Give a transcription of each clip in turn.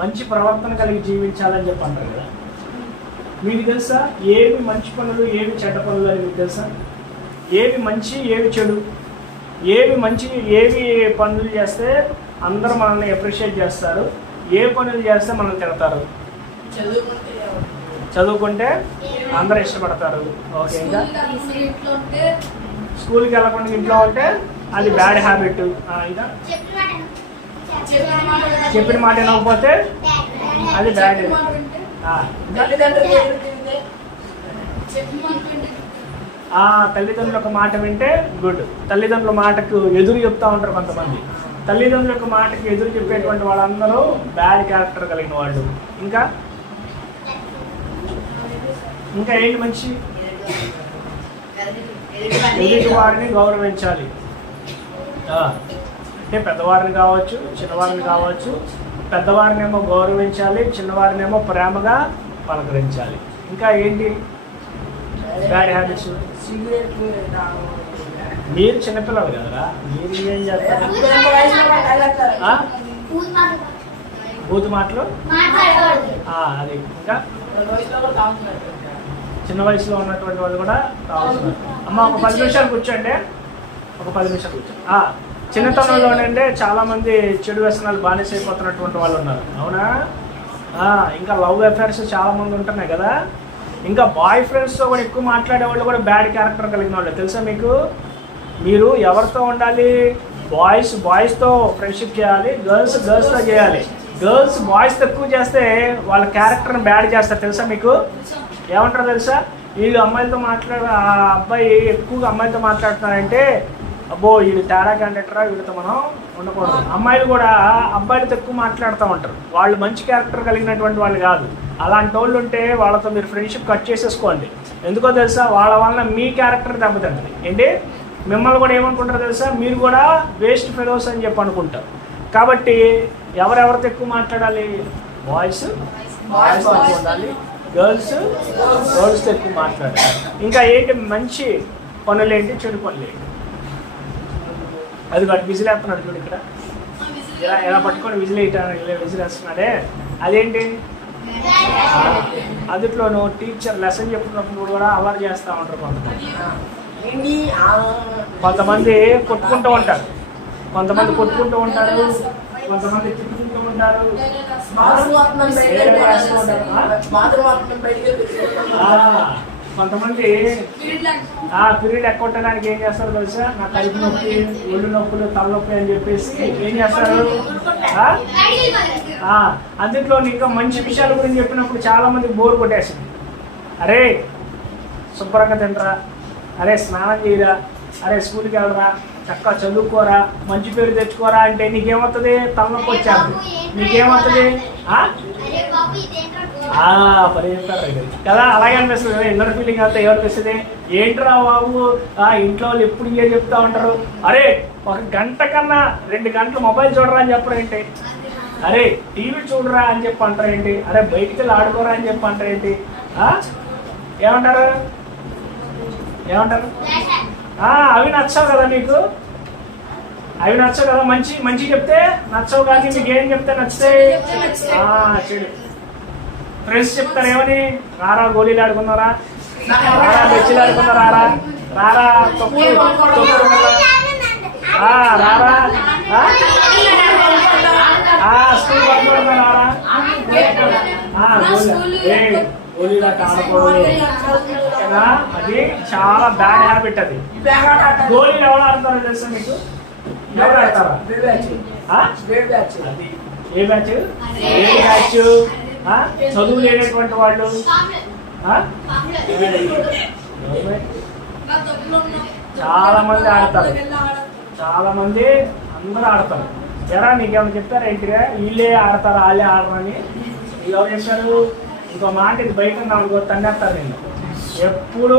మంచి ప్రవర్తన కలిగి జీవించాలని చెప్పి అంటారు కదా. మీకు తెలుసా ఏవి మంచి పనులు ఏవి చెడ్డ పనులు అని మీకు తెలుసా? ఏవి మంచి ఏవి చెడు, ఏవి మంచి ఏవి పనులు చేస్తే అందరూ మనల్ని అప్రిషియేట్ చేస్తారు, ఏ పనులు చేస్తే మనల్ని తిడతారు? చదువుకుంటే అందరూ ఇష్టపడతారు. ఓకే, ఇంకా స్కూల్కి వెళ్ళకుండా ఇంట్లో ఉంటే అది బ్యాడ్ హ్యాబిట్. ఇంకా చెప్పిన మాట వినకపోతే అది బ్యాడ్. తల్లిదండ్రుల యొక్క మాట వింటే గుడ్. తల్లిదండ్రుల మాటకు ఎదురు చెప్తా ఉంటారు కొంతమంది. తల్లిదండ్రుల యొక్క మాటకి ఎదురు చెప్పేటువంటి వాళ్ళందరూ బ్యాడ్ క్యారెక్టర్ కలిగిన వాళ్ళు. ఇంకా ఇంకా ఏంటి మంచి? ఎదుటి వారిని గౌరవించాలి. అంటే పెద్దవారిని కావచ్చు, చిన్నవారిని కావచ్చు. పెద్దవారినేమో గౌరవించాలి, చిన్నవారినేమో ప్రేమగా పలకరించాలి. ఇంకా ఏంటి బ్యాడ్ హ్యాబిట్స్? మీరు చిన్నపిల్లలు కదరా, మీరు ఏం చేస్తారు? బూతు మాటలు అది. ఇంకా చిన్న వయసులో ఉన్నటువంటి వాళ్ళు కూడా తాగుతున్నారు. అమ్మ ఒక 10 నిమిషాలు కూర్చోండి, ఒక 10 నిమిషాలు కూర్చోండి. చిన్నతనంలోనే చాలా మంది చెడు వ్యసనాలు బానిస అయిపోతున్నటువంటి వాళ్ళు ఉన్నారు. అవునా? ఇంకా లవ్ అఫైర్స్ చాలా మంది ఉంటున్నాయి కదా. ఇంకా బాయ్ ఫ్రెండ్స్తో కూడా ఎక్కువ మాట్లాడే వాళ్ళు కూడా బ్యాడ్ క్యారెక్టర్ కలిగిన వాళ్ళు. తెలుసా మీకు? మీరు ఎవరితో ఉండాలి? బాయ్స్తో ఫ్రెండ్షిప్ చేయాలి, గర్ల్స్తో చేయాలి. గర్ల్స్ బాయ్స్తో ఎక్కువ చేస్తే వాళ్ళ క్యారెక్టర్ని బ్యాడ్ చేస్తారు. తెలుసా మీకు? ఏమంటారు తెలుసా? వీళ్ళు అమ్మాయిలతో ఆ అబ్బాయి ఎక్కువగా అమ్మాయిలతో మాట్లాడుతున్నారంటే అబ్బో వీడు తేడా క్యాండిడేటరా, వీడితో మనం ఉండకూడదు. అమ్మాయిలు కూడా అబ్బాయిలతో ఎక్కువ మాట్లాడుతూ ఉంటారు. వాళ్ళు మంచి క్యారెక్టర్ కలిగినటువంటి వాళ్ళు కాదు. అలాంటి వాళ్ళు ఉంటే వాళ్ళతో మీరు ఫ్రెండ్షిప్ కట్ చేసేసుకోండి. ఎందుకో తెలుసా? వాళ్ళ వలన మీ క్యారెక్టర్ దెబ్బతింటుంది. ఏంటి? మిమ్మల్ని కూడా ఏమనుకుంటారు తెలుసా? మీరు కూడా వేస్ట్ ఫెలోస్ అని చెప్పి అనుకుంటారు. కాబట్టి ఎవరెవరితో ఎక్కువ మాట్లాడాలి? బాయ్స్తో ఉండాలి, గర్ల్స్తో ఎక్కువ మాట్లాడాలి. ఇంకా ఏంటి మంచి పనులు ఏంటి, చెడు పనులు ఏంటి? అది వాడు విజిల్ వేస్తున్నాడు చూడు. ఇక్కడ ఎలా పట్టుకొని విజిల్ వేస్తున్నాడే అదేంటి? అదిట్లోనూ టీచర్ లెసన్ చెప్తున్నప్పుడు కూడా అల్లరి చేస్తూ ఉంటారు కొంతమంది కొట్టుకుంటూ ఉంటారు, కొంతమంది తిట్టుకుంటూ ఉంటారు, కొంతమంది పీరియడ్ ఎక్కొట్టడానికి ఏం చేస్తారు తెలుసా? నా కడుపు నొప్పి, ఒళ్ళు నొప్పులు, తలనొప్పి అని చెప్పేసి ఏం చేస్తారు? అందుట్లో ఇంకా మంచి విషయాల గురించి చెప్పినప్పుడు చాలా మంది బోర్ కొట్టేసింది. అరే శుభ్రంగా తినరా, అరే స్నానం చేయరా, అరే స్కూల్కి వెళ్ళరా, చక్కగా చదువుకోరా, మంచి పేరు తెచ్చుకోరా అంటే నీకేమవుతుంది? తలనొప్పి వచ్చేది. నీకేమవుతుంది? కదా, అలాగే అనిపిస్తుంది కదా. ఇన్నర్ ఫీలింగ్ అంతా ఏమనిపిస్తుంది? ఏంట్రా బాబు ఇంట్లో వాళ్ళు ఎప్పుడు ఇవే చెప్తా ఉంటారు. అరే 1 గంట కన్నా 2 గంటలు మొబైల్ చూడరా అని చెప్పడం ఏంటి? అరే టీవీ చూడరా అని చెప్పి అంటారు ఏంటి? అరే బయటికి వెళ్ళి ఆడుకోరా అని చెప్పి అంటారు ఏంటి? ఏమంటారు? అవి నచ్చవు కదా మీకు? అవి నచ్చవు కదా. మంచి చెప్తే నచ్చవు, కానీ మీకు ఏం చెప్తే నచ్చుతాయి? చెడు. ఫ్రెండ్స్ చెప్తారు ఏమని? రారా గోళీలు ఆడుకున్నారా, రారా బెచ్చిలు ఆడుకున్నారా, రారా రారా స్కూల్ రారా గోళీలు ఆడకూడదు కదా. అది చాలా బ్యాడ్ హ్యాబిట్. అది గోళీలు ఎవరు ఆడతారో తెలుసా మీకు? ఎవరు ఆడతారా? అది ఏ బ్యాచ్? చదువు లేనటువంటి వాళ్ళు, చాలా మంది ఆడతారు, చాలా మంది అందరూ ఆడతారు. ఎరా నీకేమైనా చెప్తారా ఏంటిగా? వీళ్ళే ఆడతారు, వాళ్ళే ఆడరు అని ఎవరు చెప్పారు? ఇంకో మాట ఇది బయట అనుకో తన్నేస్తారు. నేను ఎప్పుడు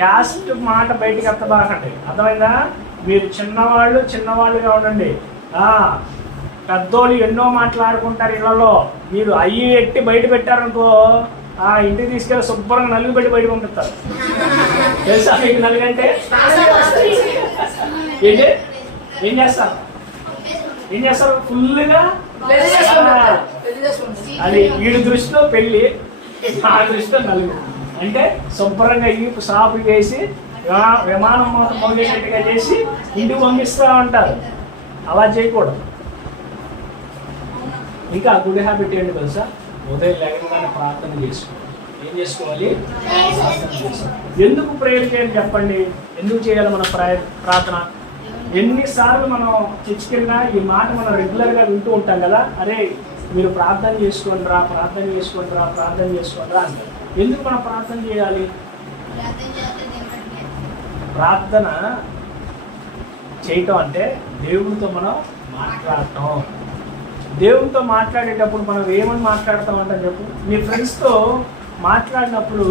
క్యాస్ట్ మాట బయటకు ఎత్తబాకండి, అర్థమైందా? మీరు చిన్నవాళ్ళుగా ఉండండి. పెద్దోళ్ళు ఎన్నో మాట్లాడుకుంటారు ఇళ్లలో. మీరు అయ్యి ఎట్టి బయట పెట్టారనుకో, ఇంటికి తీసుకెళ్ళి శుభ్రంగా నలుగు పెట్టి బయట పంపిస్తారు. తెలుసా మీకు నలుగంటే? ఏంటి ఏం చేస్తారు? ఫుల్గా అది వీడి దృష్టిలో పెళ్ళి, నా దృష్టిలో నలుగురు. అంటే శుభ్రంగా ఈ సాపు చేసి విమానం మొదలెట్టుగా చేసి ఇంటికి పంపిస్తూ ఉంటారు. అలా చేయకూడదు. ఇంకా గుడ్ హ్యాబిట్ ఏంటి తెలుసా? ఉదయం లేకపోతే ప్రార్థన చేసుకోవాలి. ఏం చేసుకోవాలి? ప్రార్థన చేసుకోవాలి. ఎందుకు ప్రేయర్ చేయాలి చెప్పండి? ఎందుకు చేయాలి మన ప్రార్థన? ఎన్నిసార్లు మనం చర్చికెళ్ళినా ఈ మాట మనం రెగ్యులర్గా వింటూ ఉంటాం కదా, అరే మీరు ప్రార్థన చేసుకోండి రా, ప్రార్థన చేసుకోండి రా, ప్రార్థన చేసుకోండి రా అంటారు. ఎందుకు మనం ప్రార్థన చేయాలి? ప్రార్థన చేయటం అంటే దేవుడితో మనం మాట్లాడటం. దేవుడితో మాట్లాడేటప్పుడు మనం ఏమని మాట్లాడతాం అంటే చెప్పు. నీ ఫ్రెండ్స్తో మాట్లాడినప్పుడు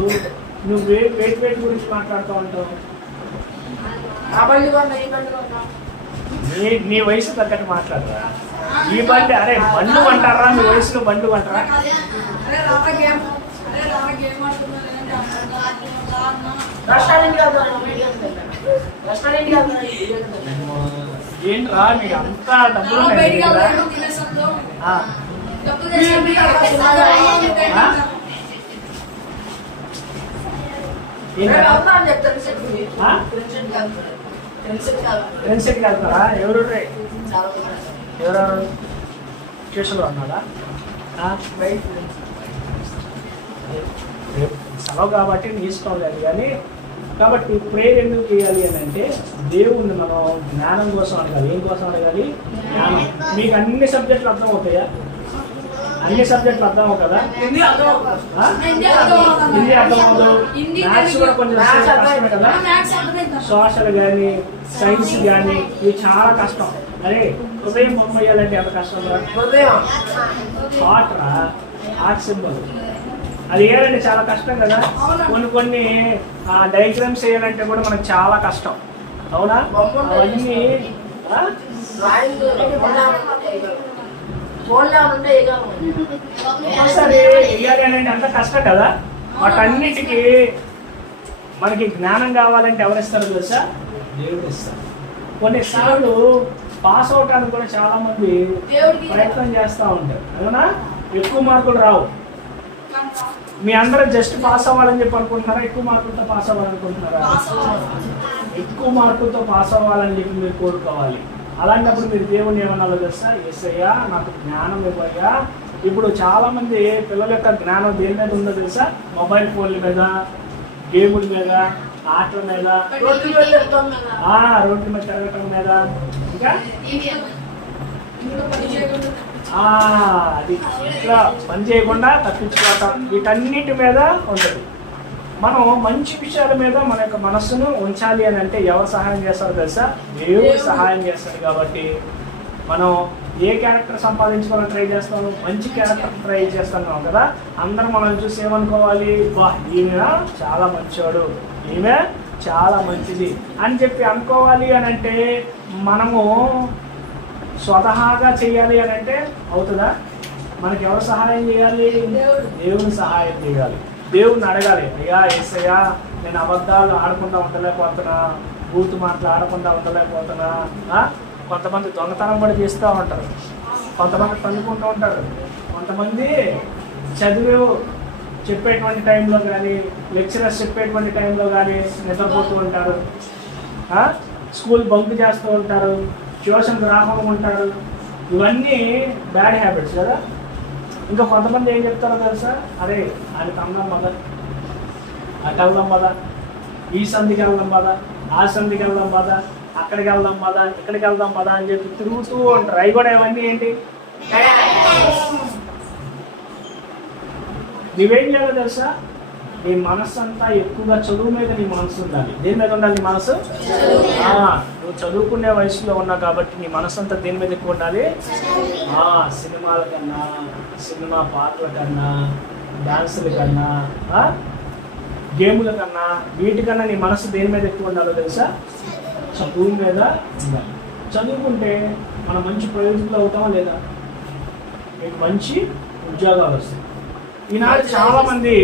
నువ్వు వేటి గురించి మాట్లాడుతూ ఉంటావు? నీ వయసు తగ్గట్టు మాట్లాడరా. ఈ బండి, అరే బండ్లు అంటారా? మీ వయసులో బండ్లు అంటారా? ఏంట్రా మీకు అంతా డబ్బులు ఫ్రెండ్స్కి వెళ్తారా? ఎవరెవరు ట్యూషన్లో ఉన్నాడా? సెలవు కాబట్టి నీ ఇష్టం లేదు. కానీ కాబట్టి ప్రేయర్ ఎందుకు చేయాలి అని అంటే దేవుణ్ణి మనం జ్ఞానం కోసం అడగాలి. ఏం కోసం అడగాలి? జ్ఞానం. మీకు అన్ని సబ్జెక్టులు అర్థం అవుతాయా? అన్ని సబ్జెక్టులు అర్థం అవు కదా? హిందీ అర్థం అవ్వదు. మ్యాథ్స్ కూడా కొంచెం కష్టమే కదా. సోషల్ కానీ సైన్స్ కానీ ఇవి చాలా కష్టం. అరే హృదయం బొమ్మ వేయాలంటే ఎంత కష్టం రా. హార్ట్ రా, హార్ట్ సింబల్ అది వేయాలంటే చాలా కష్టం కదా. కొన్ని డయాగ్రామ్స్ వేయాలంటే కూడా మనకు చాలా కష్టం. అవునా? అవన్నీ సరే వేయాలి అని అంత కష్టం కదా. వాటన్నిటికీ మనకి జ్ఞానం కావాలంటే ఎవరిస్తారు తెలుసా? దేవుడు ఇస్తారు. కొన్నిసార్లు పాస్ అవటానికి కూడా చాలా మంది ప్రయత్నం చేస్తూ ఉంటారు. అవునా? ఎక్కువ మార్కులు రావు. మీ అందరూ జస్ట్ పాస్ అవ్వాలని చెప్పి అనుకుంటున్నారా? ఎక్కువ మార్కులతో పాస్ అవ్వాలనుకుంటున్నారా? ఎక్కువ మార్కులతో పాస్ అవ్వాలని చెప్పి మీరు కోరుకోవాలి. అలాంటప్పుడు మీరు దేవుని ఏమన్నా తెలుసా? యేసయ్యా నాకు జ్ఞానం ఇవ్వయ్యా. ఇప్పుడు చాలా మంది పిల్లల యొక్క జ్ఞానం దేని మీద ఉందో తెలుసా? మొబైల్ ఫోన్ల మీద, గేముల మీద, ఆటల మీద, రోడ్ల మీద తిరగటం మీద, ఇంకా అది ఇట్లా పని చేయకుండా తప్పించుకోవటం, వీటన్నిటి మీద ఉంటుంది. మనం మంచి విషయాల మీద మన యొక్క మనస్సును ఉంచాలి అని అంటే ఎవరు సహాయం చేస్తారో తెలుసా? దేవుడు సహాయం చేస్తాడు. కాబట్టి మనం ఏ క్యారెక్టర్ సంపాదించుకోవాలని ట్రై చేస్తాము? మంచి క్యారెక్టర్ ట్రై చేస్తున్నాం కదా. అందరూ మనం చూసి ఏమనుకోవాలి? బా ఈమె చాలా మంచివాడు, ఈమె చాలా మంచిది అని చెప్పి అనుకోవాలి అని అంటే మనము స్వతహాగా చేయాలి అని అంటే అవుతుందా? మనకి ఎవరు సహాయం చేయాలి? దేవుని సహాయం చేయాలి. దేవుడిని అడగాలి, అయ్యా యేసయ్యా నేను అబద్ధాలు ఆడకుండా ఉండలేకపోతున్నా, బూతు మాటలు ఆడకుండా ఉండలేకపోతున్నా. కొంతమంది దొంగతనం కూడా చేస్తూ ఉంటారు, కొంతమంది తన్నుకుంటూ ఉంటారు, కొంతమంది చదువు చెప్పేటువంటి టైంలో కానీ లెక్చరర్స్ చెప్పేటువంటి టైంలో కానీ నిద్రపోతూ ఉంటారు, స్కూల్ బంక్ చేస్తూ ఉంటారు, ట్యూషన్కి రాకుండా ఉంటారు. ఇవన్నీ బ్యాడ్ హ్యాబిట్స్ కదా. ఇంకా కొంతమంది ఏం చెప్తారో తెలుసా? అరే ఆయనకి అందం పద, అటు వెళ్దాం పద, ఈ సంధికి వెళ్దాం పద, ఆ సంధికి వెళ్దాం పద, అక్కడికి వెళ్దాం పద, ఇక్కడికి వెళ్దాం పద అని చెప్పి తిరుగుతూ ఉంటారు. అవి కూడా ఇవన్నీ ఏంటి? నువ్వేం చేయాలో తెలుసా? నీ మనస్సు అంతా ఎక్కువగా చదువు మీద నీ మనసు ఉండాలి. దేని మీద ఉండాలి నీ మనసు? నువ్వు చదువుకునే వయసులో ఉన్నావు కాబట్టి నీ మనసు అంతా దేని మీద ఎక్కువ ఉండాలి? సినిమాల కన్నా, సినిమా పాటల కన్నా, డాన్సుల కన్నా, గేముల కన్నా, వీటికన్నా నీ మనసు దేని మీద ఎక్కువ ఉండాలో తెలుసా? చదువు మీద ఉండాలి. చదువుకుంటే మనం మంచి ప్రయోజకులు అవుతామా లేదా? మీకు మంచి ఉద్యోగాలు వస్తాయి. ఈనాడు చాలామంది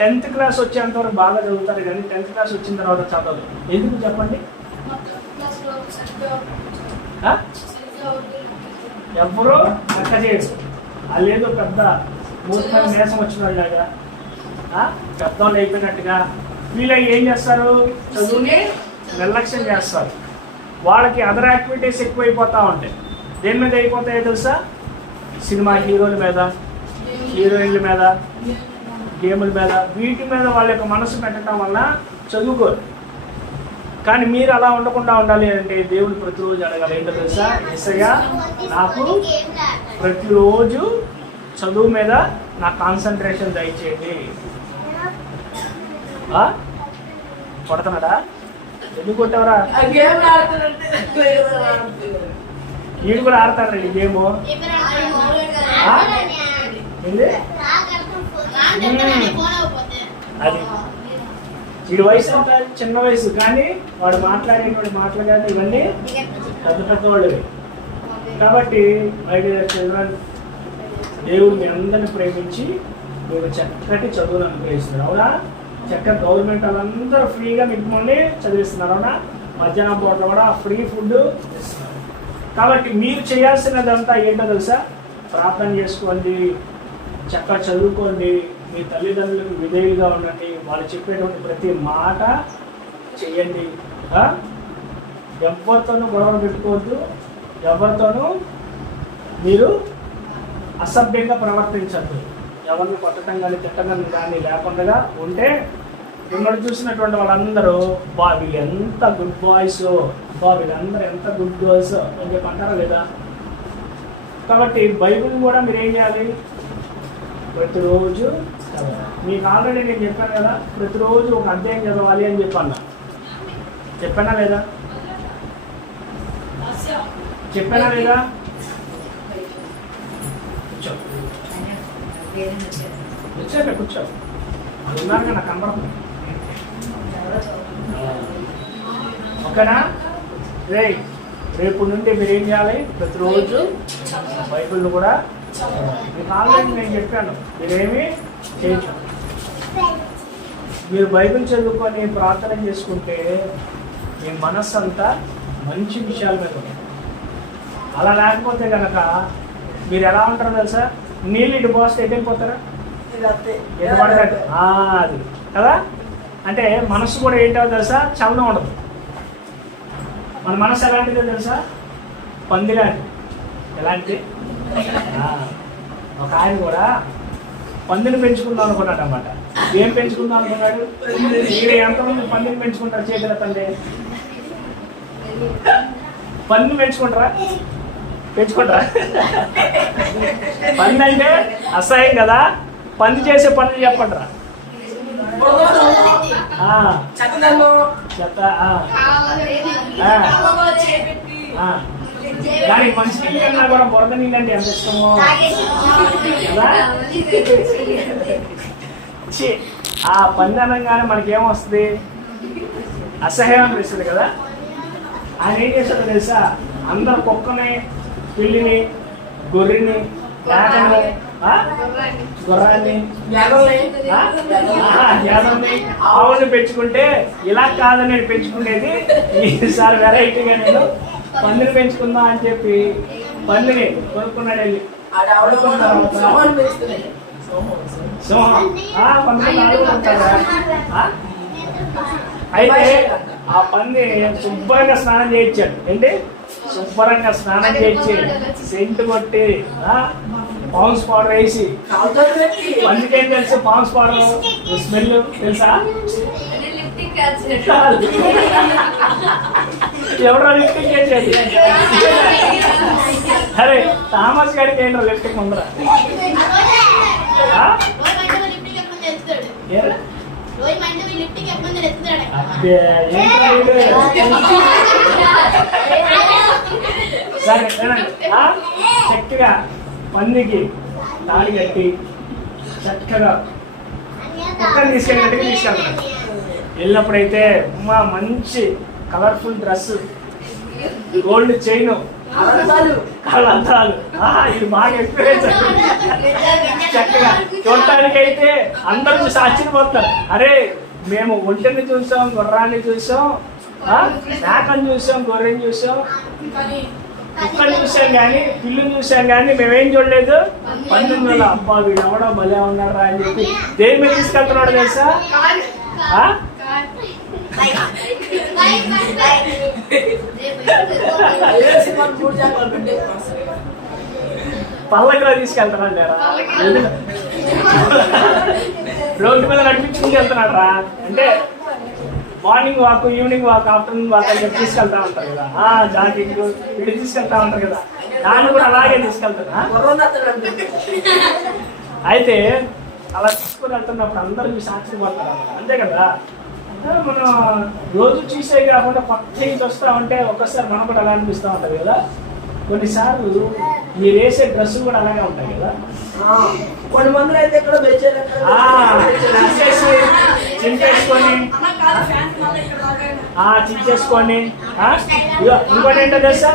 10th క్లాస్ వచ్చేంత వరకు బాగా చదువుతారు, కానీ 10th క్లాస్ వచ్చిన తర్వాత చదవదు. ఎందుకు చెప్పండి? ఎవరో లెక్క చేయరు. వాళ్ళు ఏదో పెద్ద మూతి మీద నేసం వచ్చిన వాళ్ళలాగా పెద్దవాళ్ళు అయిపోయినట్టుగా వీళ్ళు ఏం చేస్తారు, చదువుని నిర్లక్ష్యం చేస్తారు. వాళ్ళకి అదర్ యాక్టివిటీస్ ఎక్కువైపోతూ ఉంటాయి. దేని మీద అయిపోతాయో తెలుసా? సినిమా హీరోల మీద, హీరోయిన్ల మీద, గేముల మీద, వీటి మీద వాళ్ళ యొక్క మనసు పెట్టడం వల్ల చదువుకోరు. కానీ మీరు అలా ఉండకుండా ఉండాలి అంటే దేవుడు ప్రతిరోజు అడగాలి. ఏంటో తెలుసా? యేసయ్యా నాకు ప్రతిరోజు చదువు మీద నా కాన్సన్ట్రేషన్ దయచేయండి. కొడుతున్నాడా? ఎందుకు కొట్టావరా? వీడు కూడా ఆడతాడండి గేమ్. అది వీడి వయసు అంతా చిన్న వయసు, కానీ వాడు మాట్లాడేటువంటి మాటలు కానీ ఇవన్నీ పెద్ద పెద్ద వాళ్ళు. కాబట్టి మై డియర్ చిల్డ్రన్, దేవుడు మీ అందరిని ప్రేమించి మీరు చక్కటి చదువును అనుగ్రహిస్తున్నారు. అవునా? చక్కటి గవర్నమెంట్ వాళ్ళందరూ ఫ్రీగా మిమ్మల్ని చదివిస్తున్నారు. అవునా? మధ్యాహ్నం పూట కూడా ఫ్రీ ఫుడ్ ఇస్తున్నారు. కాబట్టి మీరు చేయాల్సినదంతా ఏంటో తెలుసా? ప్రార్థన చేసుకోండి, చక్కగా చదువుకోండి, మీ తల్లిదండ్రులకు విధేయులుగా ఉండండి, వాళ్ళు చెప్పేటువంటి ప్రతి మాట చెయ్యండి. ఎవరితోనూ గొడవలు పెట్టుకోవద్దు, ఎవరితోనూ మీరు అసభ్యంగా ప్రవర్తించద్దు. ఎవరిని కొట్టడం కానీ తిట్టడం కానీ లేకుండా ఉంటే మిమ్మల్ని చూసినటువంటి వాళ్ళందరూ వీళ్ళు ఎంత గుడ్ బాయ్స్, వీళ్ళందరూ ఎంత గుడ్ గర్ల్స్ అని చెప్పి అంటారా లేదా? కాబట్టి బైబిల్ కూడా మీరు ఏం చేయాలి? ప్రతిరోజు మీకు ఆల్రెడీ నేను చెప్పాను కదా, ప్రతిరోజు ఒక అధ్యాయం చదవాలి అని చెప్పాను. చెప్పానా లేదా? చెప్పానా లేదా? కూర్చో కూర్చోండి, కూర్చో. ఉన్నారుగా నాకు కనబడుతుంది. ఓకేనా? రేపు నుండి మీరు ఏం చేయాలి? ప్రతిరోజు బైబిల్ కూడా మీకు ఆల్రెడీ నేను చెప్పాను, మీరేమి చేయొచ్చు. మీరు బైబిల్ చదువుకొని ప్రార్థన చేసుకుంటే మీ మనస్సు అంతా మంచి విషయాల మీద ఉంటుంది. అలా లేకపోతే కనుక మీరు ఎలా ఉంటారో తెలుసా? నీళ్ళు ఇటు పోస్తే ఎటైపోతారా? ఎటు పడతాడు. అది కదా. అంటే మనసు కూడా ఏంటో తెలుసా? చలనం ఉండదు. మన మనసు ఎలాంటిదో తెలుసా? పంది లాంటిది. ఎలాంటి? ఒక ఆయన కూడా పందిని పెంచుకుందాం అనుకున్నాడు అన్నమాట. ఏం పెంచుకుందాం అనుకున్నాడు? మీరు ఎంతమంది పందిని పెంచుకుంటారు? చేతులెత్తండి. పందిని పెంచుకుంటారా? పెంచుకుంటారా? పంది అంటే అసహ్యం కదా. పంది చేసే పనులు చెప్పండిరా. చెత్త దానికి మంచి నీళ్ళు కన్నా కూడా బురద నీళ్ళు అంటే ఎంత ఇష్టమో కదా. ఆ పంది అనగానే మనకేమొస్తుంది? అసహ్యం అనిపిస్తుంది కదా. ఆయన ఏం చేస్తాడో తెలుసా? అందరు కుక్కని, పిల్లిని, గొర్రెని, మేకని, గుర్రాన్ని, యాదవ్ని, ఆవుని పెంచుకుంటే ఇలా కాదని నేను పెంచుకునేది, ఈసారి వెరైటీగా నేను పందిని పెంచుకుందాం అని చెప్పి పందిని కొనుక్కున్నాడు. వెళ్ళి అయితే ఆ పంది శుభ్రంగా స్నానం చేయించాడు. ఏంటి? శుభ్రంగా స్నానం చేయించి సెంటు కొట్టి పాన్స్ పౌడర్ వేసి, పందికేం తెలుసు పాన్స్ పౌడర్ స్మెల్ తెలుసా? ఎవరో లిఫ్టింగ్ చేసేది. అరే థామస్ గారికి ఏంటో లిఫ్టింగ్ ఉందరా? సరే చక్కగా పందికి తాడి కట్టి చక్కగా కుక్కని తీసుకెళ్ళినట్టుగా తీసుకెళ్తాడు. వెళ్ళినప్పుడైతే మంచి కలర్ఫుల్ డ్రెస్, గోల్డ్ చైన్, కళ్ళంతాలు, ఇది బాగా ఎక్స్పీరియన్స్. చక్కగా చూడటానికి అయితే అందరూ చూసి ఆశ్చర్యపోతారు. అరే మేము ఒంటెని చూసాం, గుర్రాన్ని చూసాం, మేకని చూసాం, గొర్రెని చూసాం, కుక్కని చూసాం కానీ పిల్లిని చూసాం కానీ మేమేం చూడలేదు. 19 అబ్బా వీడు ఎవడో భలే ఉన్నారా అని చెప్పి దేని మీద తీసుకెళ్తున్నాడు తెలుసా? పల్లకిలో తీసుకెళ్తానండి. రోడ్డు మీద నడిపించుకుంటూ వెళ్తున్నాడు రా. అంటే morning walk, evening walk, afternoon walk అని చెప్పి తీసుకెళ్తా ఉంటారు కదా. జాగింగ్ వీళ్ళు తీసుకెళ్తా ఉంటారు కదా, దాన్ని కూడా అలాగే తీసుకెళ్తారా. అయితే అలా తీసుకుని వెళ్తున్నప్పుడు అందరూ చూసి ఆశ్చర్యపడతారు, అంతే కదా. మనం రోజు చూసే కాకుండా కొత్త వస్తూ ఉంటే ఒక్కసారి మనం కూడా అలా అనిపిస్తూ ఉంటుంది కదా. కొన్నిసార్లు మీరు వేసే డ్రెస్సులు కూడా అలాగే ఉంటాయి కదా. కొన్ని మందులు అయితే కూడా చింపేసుకొని చించేసుకొని ఇంకోటి ఏంటో తెలుసా,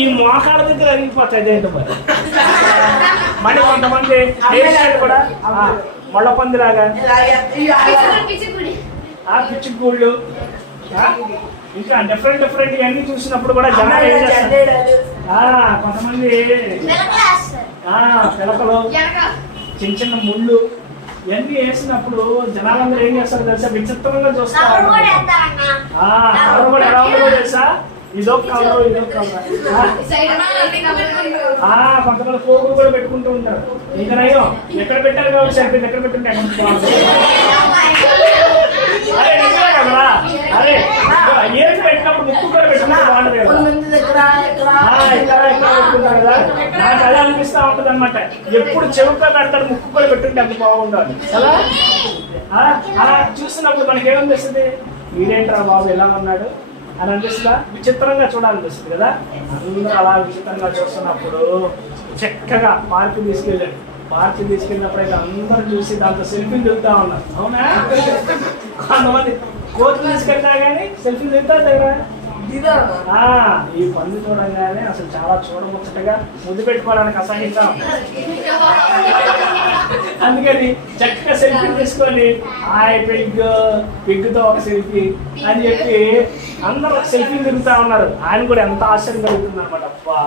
ఈ మోకాళ్ళ దగ్గర అరిగిపోతాయి ఏంటో మరి. మళ్ళీ కొంతమంది హెయిర్ స్టైల్ కూడా మొళ్ళపందిలాగా, పిచ్చిగూళ్ళు, ఇంకా డిఫరెంట్ ఇవన్నీ చూసినప్పుడు కూడా జనాలు ఏం చేస్తారు, కొంతమంది పిలకలు, చిన్న ముళ్ళు ఇవన్నీ వేసినప్పుడు జనాలందరూ ఏం చేస్తారు తెలుసా, విచిత్రంగా చూస్తారు. కలర్ కూడా ఎలా ఉందో తెలుసా, ఇదొక కలర్ ఇదొక కలర్. కొంతమంది పోగులు కూడా పెట్టుకుంటూ ఉంటారు. ఇంకా నయం ఎక్కడ పెట్టారు కాబట్టి సరిపోయింది, ఎక్కడ పెట్టుంటే అరే నిజమే కదరా. అరే ఏది పెట్టినప్పుడు ముక్కు కూడా పెట్టుకుంటే బాగుంటుంది కదా, పెట్టుకుంటారు కదా. నాకు అలా అనిపిస్తా ఉంటది అనమాట. ఎప్పుడు చెవుగా పెడతాడు, ముక్కు కూడా పెట్టుంటే అంత బాగుండాలి అలా. అలా చూస్తున్నప్పుడు మనకి ఏమనిపిస్తుంది, వీడేంట్రా బాబు ఎలా ఉన్నాడు అని అనిపిస్తుందా, విచిత్రంగా చూడాలనిపిస్తుంది కదా. అందరూ అలా విచిత్రంగా చూస్తున్నప్పుడు చక్కగా పార్క్ తీసుకెళ్ళాడు. పార్క్ తీసుకెళ్ళినప్పుడు అయితే అందరూ చూసి దాంతో సెల్ఫీలు దిగుతా ఉన్నారు. అవునా? కొంతమంది కోర్టు తీసుకెళ్ళినా కానీ సెల్ఫీలు దిగుతారు దగ్గర. ఈ పంది చూడంగానే అసలు చాలా చూడముచ్చటగా, ముద్దు పెట్టుకోవడానికి అసహ్యంగా ఉంది. అందుకని చక్కగా సెల్ఫీ తీసుకొని పిగ్తో ఒక సెల్ఫీ అని చెప్పి అందరూ సెల్ఫీలు దిగుతా ఉన్నారు. ఆయన కూడా ఎంత ఆశ్చర్యం కలుగుతుంది అనమాట. అబ్బా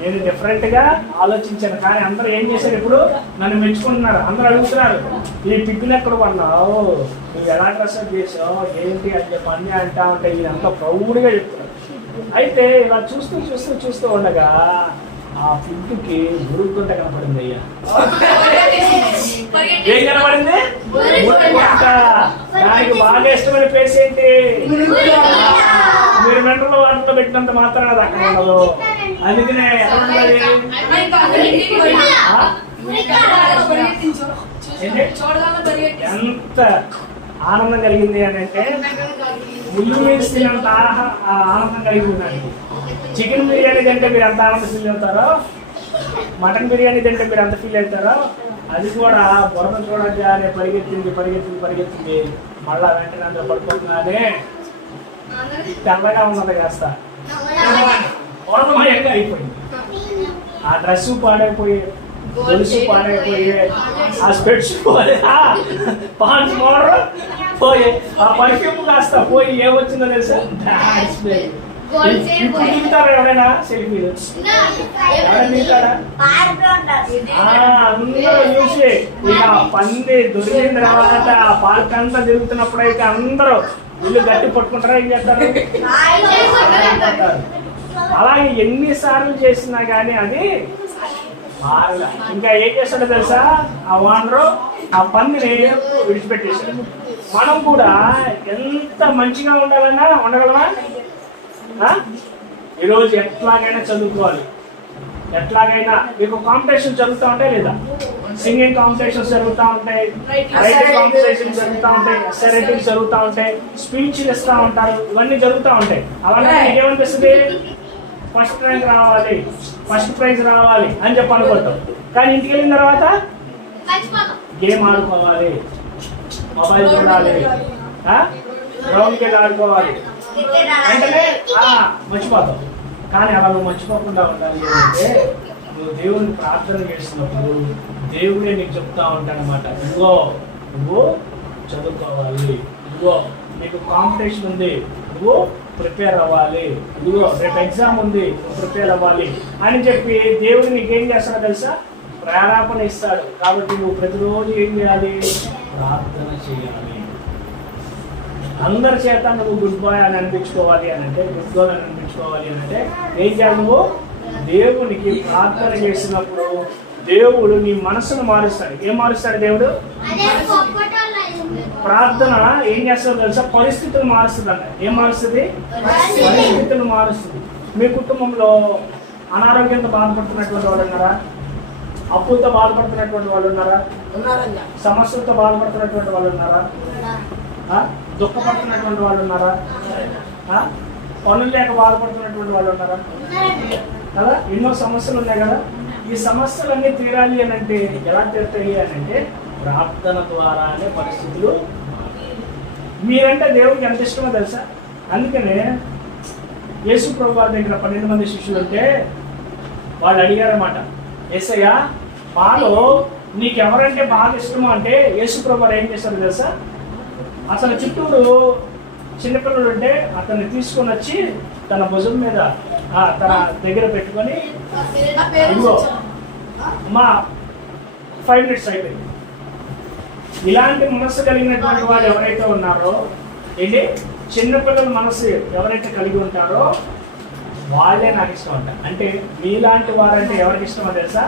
నేను డిఫరెంట్ గా ఆలోచించాను, కానీ అందరూ ఏం చేశారు, ఇప్పుడు నన్ను మెచ్చుకుంటున్నారు. అందరూ అడుగుతున్నారు, ఈ పిగ్గుని ఎక్కడ కొన్నావు, నువ్వు ఎలా డ్రెస్ అప్ చేసావు ఏంటి అని చెప్పి అన్నీ అంటా ఉంటే ఇదంతా ప్రౌడ్గా చెప్తున్నారు. అయితే ఇలా చూస్తూ ఉండగా ఆ పిగ్గుకి గురుగుంట కనపడింది. అయ్యా ఏం కనపడింది? దానికి బాగా ఇష్టమైన ప్లేస్ ఏంటి? మీరు మెంటర్లో వాటిలో పెట్టినంత మాత్రం అది అక్కడ ఉండదు. అందుకనే ఎంత ఆనందం కలిగింది అని అంటే, ముళ్ళు మీద తినంత ఆనందం కలిగింది నాకు. చికెన్ బిర్యానీ తింటే మీరు ఎంత ఆనందం ఫీల్ అవుతారో, మటన్ బిర్యానీ తింటే మీరు ఎంత ఫీల్ అవుతారో, అది కూడా బురద చూడగానే పరిగెత్తింది. మళ్ళా వెంటనే అందరూ పడిపోతున్నానే తెల్లగా ఉన్నది కాస్త ఓర్మయంగా అయిపోయింది. ఆ డ్రెస్ పాడైపోయి, గొలుసు పాడైపోయి, ఆ స్పెట్స్ పోయి, పాన్స్ పౌడర్ పోయి, ఆ పర్ఫ్యూమ్ కాస్త పోయి ఏమొచ్చిందో తెలుసా, ఇప్పుడు దిగుతారా ఎవరైనా సెల్ఫీలు? అందరూ చూసి ఇక పంది దొరికిన తర్వాత ఆ పార్క్ అంతా తిరుగుతున్నప్పుడు అయితే అందరూ ఇల్లు గట్టి పట్టుకుంటారా, ఏం చేస్తారు? అలాగే ఎన్నిసార్లు చేసినా కానీ అది మారగా. ఇంకా ఏం చేస్తాడో తెలుసా, ఆ ఓనరు ఆ పందిని విడిచిపెట్టేశాడు. మనం కూడా ఎంత మంచిగా ఉండాలన్నా ఉండగలమా? ఈరోజు ఎట్లాగైనా చదువుకోవాలి, ఎట్లాగైనా మీకు కాంపిటీషన్ జరుగుతూ ఉంటాయి లేదా? సింగింగ్ కాంపిటీషన్స్ జరుగుతూ ఉంటాయి, రైటింగ్ కాంపిటీషన్స్ జరుగుతూ ఉంటాయి, ఎస్సే రైటింగ్ జరుగుతూ ఉంటాయి, స్పీచ్లు ఇస్తూ ఉంటారు, ఇవన్నీ జరుగుతూ ఉంటాయి. అలాగే ఏమనిపిస్తుంది, ఫస్ట్ ర్యాంక్ రావాలి, ఫస్ట్ ప్రైజ్ రావాలి అని చెప్పి అనుకుంటాం. కానీ ఇంటికి వెళ్ళిన తర్వాత గేమ్ ఆడుకోవాలి, మొబైల్ చూడాలి, గ్రౌండ్కి వెళ్ళి ఆడుకోవాలి వెంటనే మర్చిపోతాం. కానీ అలా నువ్వు మర్చిపోకుండా ఉండాలి అంటే, నువ్వు దేవుడిని ప్రార్థన చేస్తున్నప్పుడు దేవుడే నీకు చెప్తా ఉంటాడనమాట, నువ్వు చదువుకోవాలి, నీకు కాంపిటీషన్ ఉంది, నువ్వు ప్రిపేర్ అవ్వాలి, ఇదిగో రేపు ఎగ్జామ్ ఉంది ప్రిపేర్ అవ్వాలి అని చెప్పి దేవుడు నీకేం చేస్తాడో తెలుసా, ప్రేరేపణ ఇస్తాడు. కాబట్టి నువ్వు ప్రతిరోజు ఏం చేయాలి, ప్రార్థన చేయాలి. అందరి చేత నువ్వు గుడ్ బాయ్ అని అనిపించుకోవాలి అని అంటే, గుడ్ గర్ల్ అని అనిపించుకోవాలి అని అంటే ఏం చేయాలి, నువ్వు దేవునికి ప్రార్థన చేసినప్పుడు దేవుడు నీ మనసును మారుస్తాడు. ఏం మారుస్తాడు దేవుడు? ప్రార్థన ఏం చేస్తుందో తెలుసా, పరిస్థితులు మారుస్తుంది అంట. ఏం మారుస్తుంది? పరిస్థితులు మారుస్తుంది. మీ కుటుంబంలో అనారోగ్యంతో బాధపడుతున్నటువంటి వాళ్ళు ఉన్నారా? అప్పులతో బాధపడుతున్నటువంటి వాళ్ళు ఉన్నారా? సమస్యలతో బాధపడుతున్నటువంటి వాళ్ళు ఉన్నారా? దుఃఖపడుతున్నటువంటి వాళ్ళు ఉన్నారా? పనులు లేక బాధపడుతున్నటువంటి వాళ్ళు ఉన్నారా? కదా, ఎన్నో సమస్యలు ఉన్నాయి కదా. ఈ సమస్యలన్నీ తీరాలి అని అంటే ఎలా తీరుతాయి అని అంటే ప్రార్థన ద్వారానే పరిస్థితులు. మీరంటే దేవుడికి ఎంత ఇష్టమో తెలుసా. అందుకనే యేసు ప్రభు వారి దగ్గర 12 మంది శిష్యులు ఉంటే వాళ్ళు అడిగారన్నమాట, యేసయ్య మాలో నీకెవరంటే బాగా ఇష్టమో అంటే యేసు ప్రభు వారు ఏం చేశారు తెలుసా, అతని చుట్టూరు చిన్నపిల్లలు ఉంటే అతన్ని తీసుకొని వచ్చి తన భుజం మీద తన దగ్గర పెట్టుకొని, ఇదిగో మా 5 minutes అయిపోయింది. ఇలాంటి మనస్సు కలిగినటువంటి వాళ్ళు ఎవరైతే ఉన్నారో, ఏంటి చిన్నపిల్లల మనస్సు ఎవరైతే కలిగి ఉంటారో వాళ్ళే నాకు ఇష్టం అంట. అంటే మీలాంటి వారంటే ఎవరికి ఇష్టమో తెలుసా,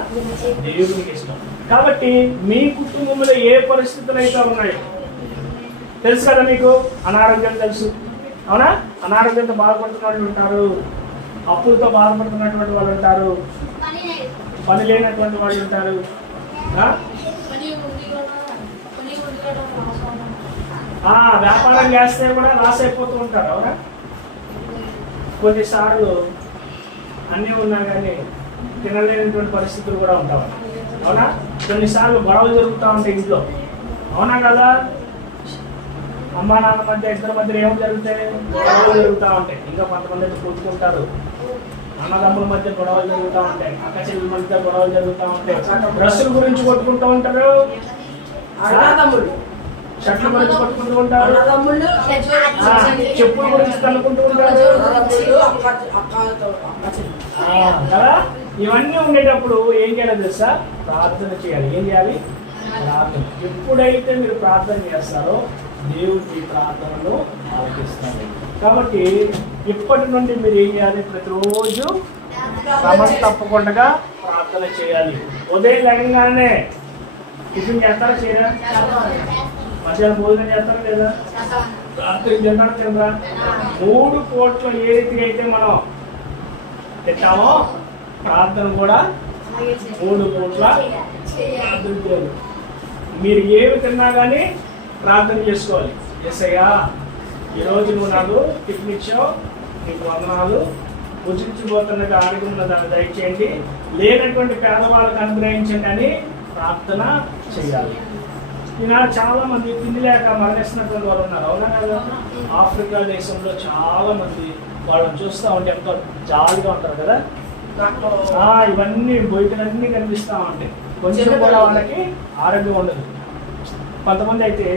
దేవునికి ఇష్టం. కాబట్టి మీ కుటుంబంలో ఏ పరిస్థితులు అయితే ఉన్నాయో తెలుసు కదా, మీకు అనారోగ్యం తెలుసు, అవునా? అనారోగ్యంతో బాధపడుతున్న వాళ్ళు ఉంటారు, అప్పులతో బాధపడుతున్నటువంటి వాళ్ళు ఉంటారు, పని లేనటువంటి వాళ్ళు ఉంటారు, వ్యాపారం చేస్తే కూడా లాస్ అయిపోతూ ఉంటారు, అవునా? కొన్నిసార్లు అన్నీ ఉన్నా కానీ తినలేనటువంటి పరిస్థితులు కూడా ఉంటాయి, అవునా? కొన్నిసార్లు గొడవలు జరుగుతూ ఉంటాయి ఇంట్లో, అవునా కదా? అమ్మా నాన్న మధ్య, ఇద్దరి మధ్య ఏం జరుగుతాయి, గొడవలు జరుగుతూ ఉంటాయి. ఇంకా కొంతమంది అయితే కూర్చుకుంటారు, అన్నదమ్ముల మధ్య గొడవలు జరుగుతూ ఉంటాయి, అక్క చెల్లెల మధ్య గొడవలు జరుగుతూ ఉంటాయి, డ్రెస్సుల గురించి కొట్టుకుంటూ ఉంటారు, షర్ట్ల గురించి కొట్టుకుంటూ ఉంటారు, చెప్పుల గురించి తన్నుకుంటూ ఉంటారు కదా. ఇవన్నీ ఉండేటప్పుడు ఏం చేయాలి తెలుసా, ప్రార్థన చేయాలి. ఏం చేయాలి? ప్రార్థన. ఎప్పుడైతే మీరు ప్రార్థన చేస్తారో దేవుడి ప్రార్థనలో ఆలకిస్తాడు. కాబట్టి ఇప్పటి నుండి మీరు ఏం చేయాలి, ప్రతిరోజు క్రమం తప్పకుండా ప్రార్థన చేయాలి. ఉదయం లేగానే టిఫిన్ చేస్తారా చేయరా? మధ్యాహ్నం భోజనం చేస్తారా లేదా? రాత్రి తింటారా తినరా? 3 పూట్ల ఏ రీతిగా అయితే మనం తింటామో ప్రార్థన కూడా 3 పూట్ల ప్రార్థన చేయాలి. మీరు ఏమి తిన్నా కానీ ప్రార్థన చేసుకోవాలి. యేసయ్యా ఈరోజు నువ్వు నాకు టిఫిన్ ఇచ్చావు, నీకు వందనాలు. భుజించబోతున్నది ఆరోగ్యంలో దాన్ని దయచేయండి, లేనటువంటి పేదవాళ్ళకు అనుగ్రహించండి అని ప్రార్థన చేయాలి. ఈనాడు చాలా మంది తిండి లేక మరణిస్తున్నటువంటి వాళ్ళు ఉన్నారు, అవునా కదా? ఆఫ్రికా దేశంలో చాలా మంది వాళ్ళని చూస్తూ ఉంటే ఎంతో జాలిగా ఉంటారు కదా. ఇవన్నీ బయటలన్నీ కనిపిస్తూ ఉంటాయి, కొంచెం కూడా వాళ్ళకి ఆరోగ్యం ఉండదు. కొంతమంది అయితే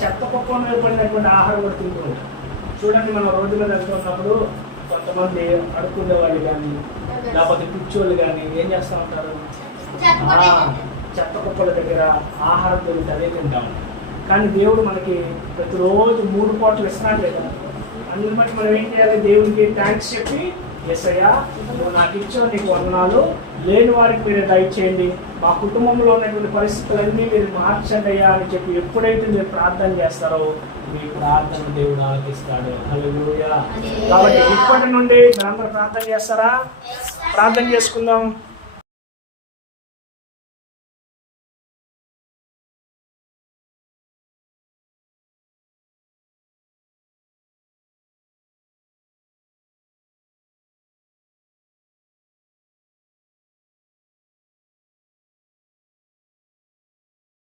చెత్త కుప్పం మీద పడినటువంటి ఆహారం కూడా తింటూ ఉంటారు. చూడండి, మనం రోడ్డు మీద వెళ్తున్నప్పుడు కొంతమంది అడుక్కునే వాళ్ళు కానీ లేకపోతే పిచ్చోళ్ళు కానీ ఏం చేస్తూ ఉంటారు, చెత్త కుప్పల దగ్గర ఆహారం దొరికి అదే తింటా ఉంటారు. కానీ దేవుడు మనకి ప్రతిరోజు 3 పూటలు ఇస్తున్నాడు లేదా? అందుని బట్టి మనం ఏం చేయాలి, దేవుడికి థ్యాంక్స్ చెప్పి, యేసయ్యా నువ్వు నాకు ఇచ్చావు, నీకు వందనాలు. లేని వారికి మీరు దయచేయండి, మా కుటుంబంలో ఉన్నటువంటి పరిస్థితులన్నీ మీరు మార్చండి అయ్యా అని చెప్పి ఎప్పుడైతే మీరు ప్రార్థన చేస్తారో మీ ప్రార్థన దేవుడు ఆలకిస్తాడు. హల్లెలూయా. కాబట్టి ఇప్పటి నుండి మీరందరూ ప్రార్థన చేస్తారా? ప్రార్థన చేసుకుందాం.